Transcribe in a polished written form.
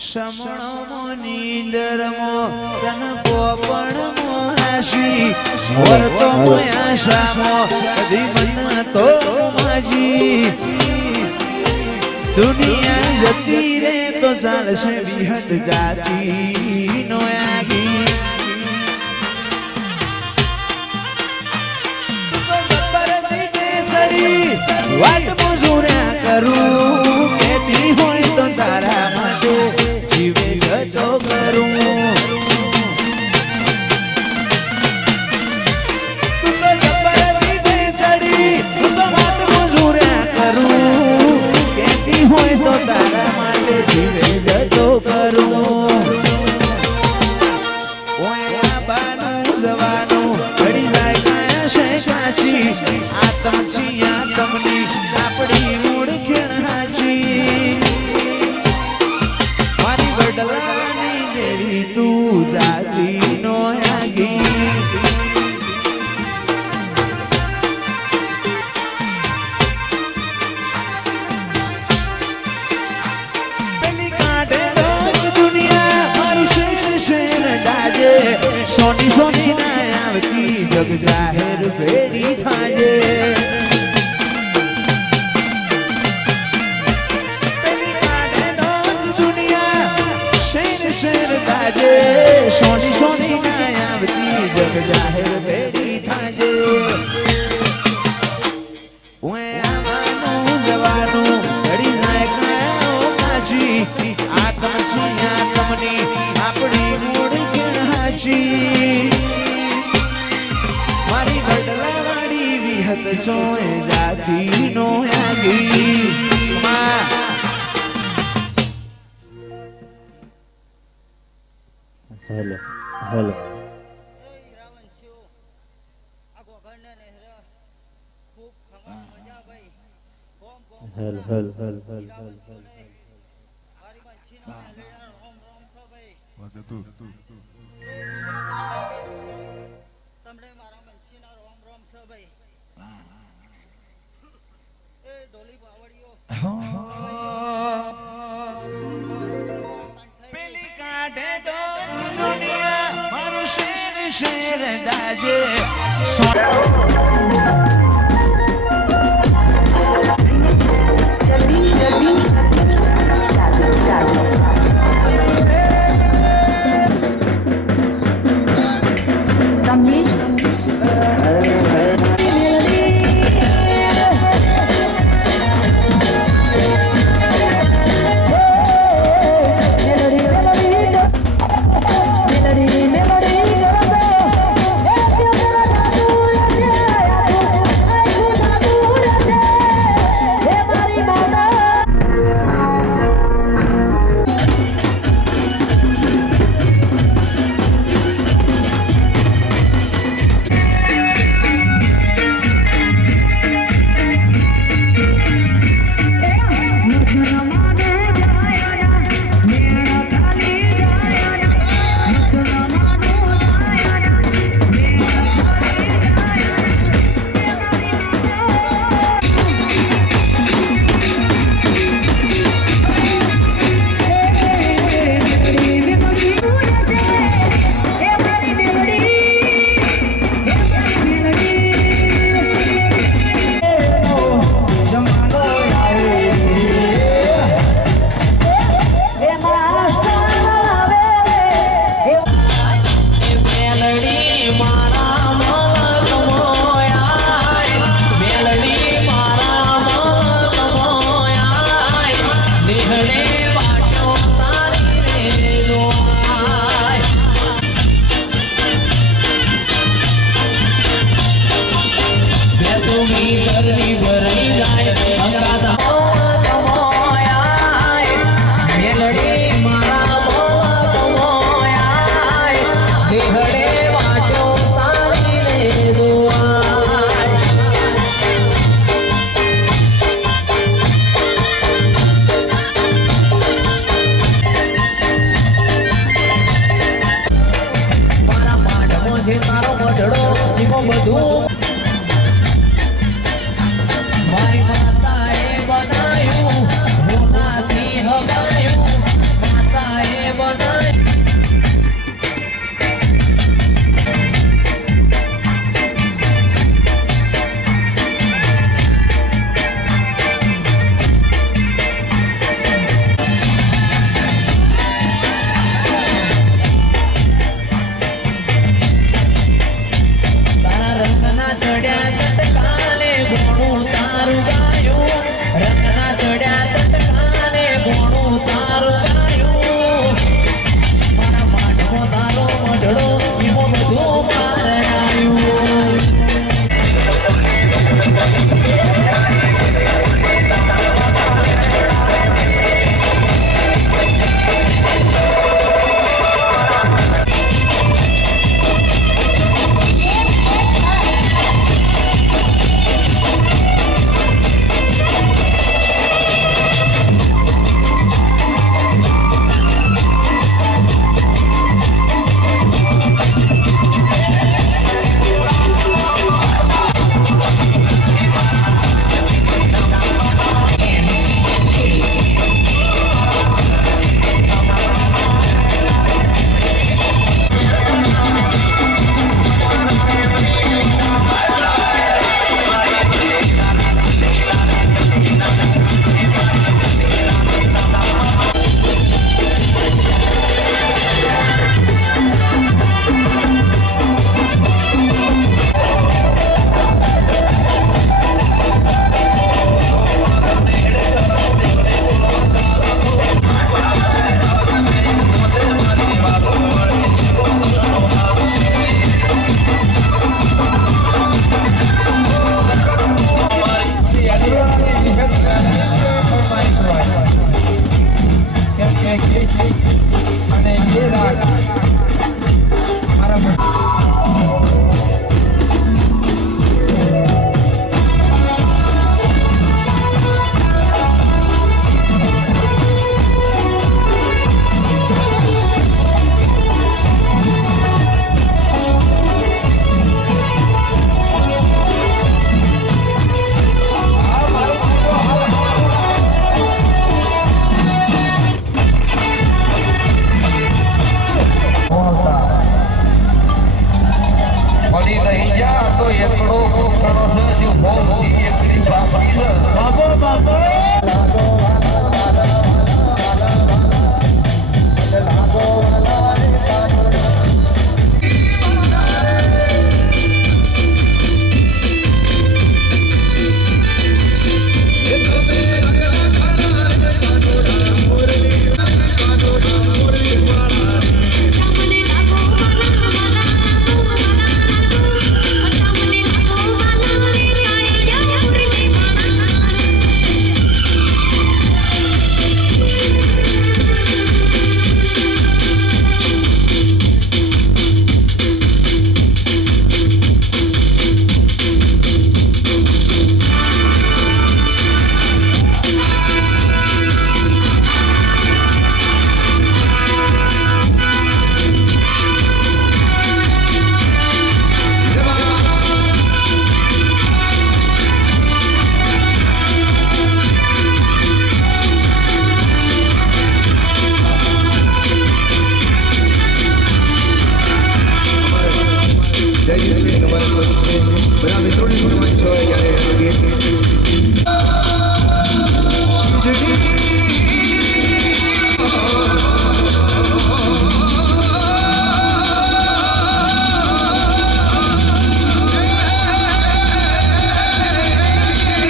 સમણો નીંદરમો તન પોપણમો આશી વર્તો આશામો કદી મન તો માજી દુનિયા જતી રે તો ચાલશે વિહત જાતી નો આગી વાટ મજૂર્યા કરું કેતી હોય તો તારા માટે જીવે જતો કરું તું તો જબરજી દે ચડી તું તો વાટ મજૂર્યા કરું કેતી હોય તો તારા માટે જીવે જતો કરું ઓય બાનું જવાનું ઘડી જાય કાયા છે સાચી આતમ છીએ આતમની આપણી મૂળ ખેણાચી મારી બદલાની દેવી તું જાતી નો આગી પેલી કાઢે દુનિયા મારું શેર શેર દાજે સોની સોની ના આવતી જગ જાહેર ભેડી થાજે શેર દાજે સોની સોની ના આવતી જગ જાહેર ભેડી થાજે ઓય આવવાનું જવાનું ઘડી જાય કાયો કાચી આતમ છી આતમની આપણી મૂળ ખેણાચી મારી બદલાવાળી વિહત ચોય જાતી નો આગી hello hello hello hello hello hello તમને મારા મંચીના રોમ રોમ છે ભાઈ એ ડોલી બાવળીઓ પેલી કાઢે તો દુનિયા મારું શેર શેર દાજે અને એ રાગ મારા